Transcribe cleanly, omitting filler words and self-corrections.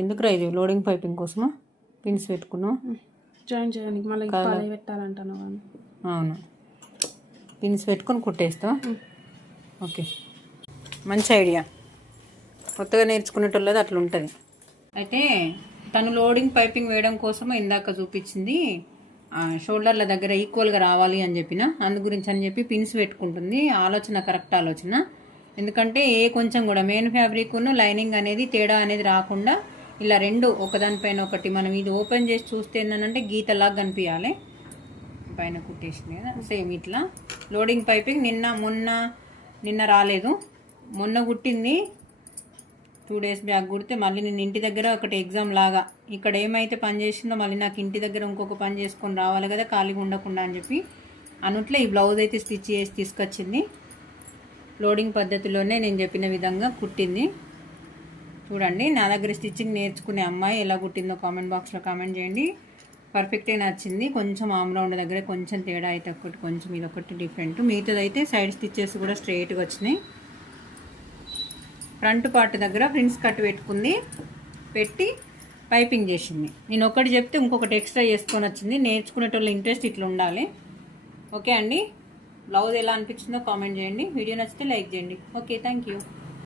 ఎందుకురా ఇది loading piping కోసమా పిన్స్ పెట్టుకున్నావు? జాయిన్ చేయడానికి మళ్ళీ పెట్టాలంటాను. అవును, పిన్స్ పెట్టుకొని కుట్టేస్తావు. ఓకే, మంచి ఐడియా. కొత్తగా నేర్చుకునేటోళ్ళది అట్లా ఉంటుంది. అయితే తను లోడింగ్ పైపింగ్ వేయడం కోసం ఇందాక చూపించింది షోల్డర్ల దగ్గర ఈక్వల్గా రావాలి అని చెప్పిన, అందు గురించి అని చెప్పి పిన్స్ పెట్టుకుంటుంది. ఆలోచన కరెక్ట్ ఆలోచన. ఎందుకంటే కొంచెం కూడా మెయిన్ ఫ్యాబ్రిక్ను లైనింగ్ అనేది తేడా అనేది రాకుండా ఇలా రెండు ఒకదానిపైన ఒకటి మనం ఇది ఓపెన్ చేసి చూస్తే ఏంటంటే గీతలాగా కనిపించాలి. పైన కుట్టేసింది కదా సేమ్ ఇట్లా. లోడింగ్ పైపింగ్ నిన్న రాలేదు, మొన్న కుట్టింది. 2 days బ్యాక్ కుడితే మళ్ళీ నేను ఇంటి దగ్గర ఒకటి ఎగ్జామ్ లాగా ఇక్కడ ఏమైతే పని చేసిందో మళ్ళీ నాకు ఇంటి దగ్గర ఇంకొక పని చేసుకొని రావాలి కదా ఖాళీగా ఉండకుండా అని చెప్పి అనుట్లే ఈ బ్లౌజ్ అయితే స్టిచ్ చేసి తీసుకొచ్చింది. లోడింగ్ పద్ధతిలోనే నేను చెప్పిన విధంగా కుట్టింది. చూడండి, నా దగ్గర స్టిచ్చింగ్ నేర్చుకునే అమ్మాయి ఎలా కుట్టిందో కామెంట్ బాక్స్లో కామెంట్ చేయండి. పర్ఫెక్టే నచ్చింది. కొంచెం ఆమ్ రౌండ్ దగ్గర కొంచెం తేడా అయితే ఒకటి, కొంచెం ఇది ఒకటి డిఫరెంట్. మిగతాదైతే సైడ్ స్టిచ్చెస్ కూడా స్ట్రైట్గా వచ్చినాయి. ఫ్రంట్ పార్ట్ దగ్గర ఫ్రిన్స్ కట్ పెట్టి పైపింగ్ చేసింది. నేను ఒకటి చెప్తే ఇంకొకటి ఎక్స్ట్రా చేసుకొని వచ్చింది. నేర్చుకునేటోళ్ళ ఇంట్రెస్ట్ ఇట్లా ఉండాలి. ఓకే అండి, బ్లౌజ్ ఎలా అనిపించిందో కామెంట్ చేయండి. వీడియో నచ్చితే లైక్ చేయండి. Okay, thank you.